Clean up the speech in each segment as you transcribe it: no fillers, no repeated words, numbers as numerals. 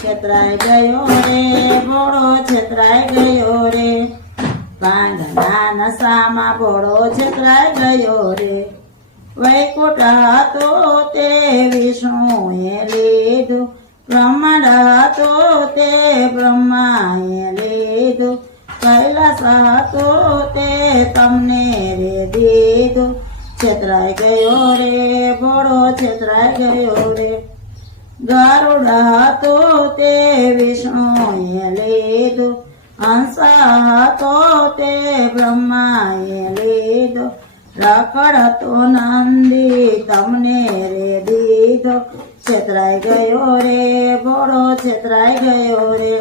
છેતરાઈ ગયો રે ભોળો છેતરાઈ ગયો રે, ભાંગના નશામાં ભોળો છેતરાઈ ગયો રે, વૈકુંઠ હતો તે વિષ્ણુએ લીધું, બ્રહ્માંડ હતો તે બ્રહ્માએ લીધું, કૈલાસ હતો તે તમને રે દીધું, છેતરાઈ ગયો રે ભોળો છેતરાઈ ગયો રે, ગરુડ હતો તે વિષ્ણુએ લીધું, હંસ હતો તે બ્રહ્માએ લીધો, રખડતો નંદી તમને રે દીધો, છેતરાઈ ગયો રે ભોળો છેતરાઈ ગયો રે,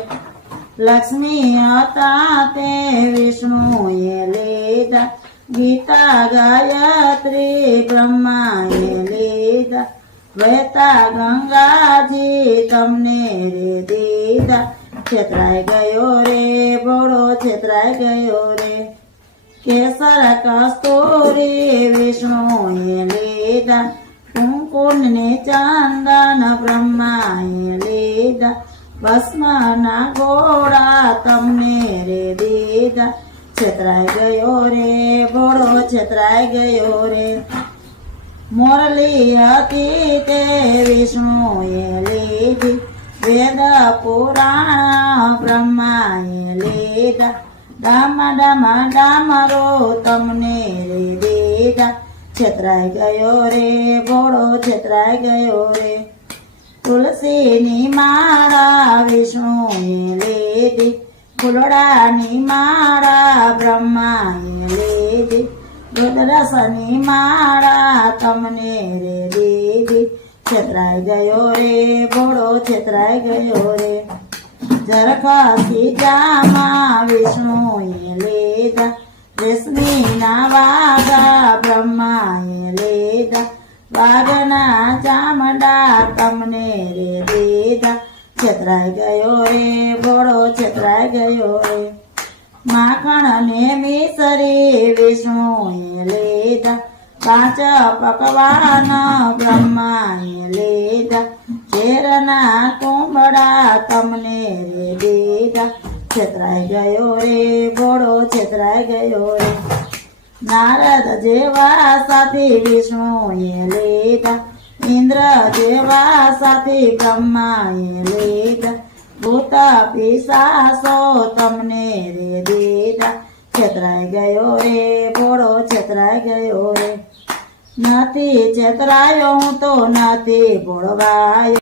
લક્ષ્મી હતા તે વિષ્ણુએ લીધા, ગીતા ગાયત્રી બ્રહ્માએ લીધા, વહેતા ગંગાજી તમને રે દીધા, છેતરાઈ ગયો રે ભોળો છેતરાઈ ગયો રે, કેસર કસ્તુરી વિષ્ણુએ લીધા, કુંકુમ ને ચંદન બ્રહ્માએ લીધા, ભસ્મના ગોળા તમને રે દીધા, છેતરાઈ ગયો રે ભોળો છેતરાઈ ગયો રે, મોરલી હતી તે વિષ્ણુએ લીધી, વેદ પુરાણ બ્રહ્માએ લીધા, ડામ ડામ ડામરો તમને રે દીધા, છેતરાઈ ગયો રે ભોળો છેતરાઈ ગયો રે, તુલસીની માળા વિષ્ણુએ લીધી, ફૂલડાની માળા બ્રહ્માએ લીધી, દૂધરસની માળા તમને રે દીધી, છેતરાઈ ગયો રે ભોળો છેતરાઈ ગયો રે, ઝરખા જામા વિષ્ણુએ લીધા, રેશમીના વાઘા બ્રહ્માએ લીધા, વાઘના ચામડા તમને રે દીધા, છેતરાઈ ગયો રે ભોળો છેતરાઈ ગયો રે, માખણ ને મિસરી વિષ્ણુએ લીધા, પાંચ પકવાન બ્રહ્માએ લીધા, ઝેરના કુંબડા તમને રે દીધા, છેતરાઈ ગયો રે ભોળો છેતરાઈ ગયો રે, નારદ જેવા સાથી વિષ્ણુએ લીધા, ઇન્દ્ર જેવા સાથી બ્રહ્માએ લીધા, ભૂત પિશાચો તમને રે દીધા, છેતરાઈ ગયો રે ભોળો છેતરાઈ ગયો રે, નથી છેતરાયો હું તો નથી ભોળવાયો.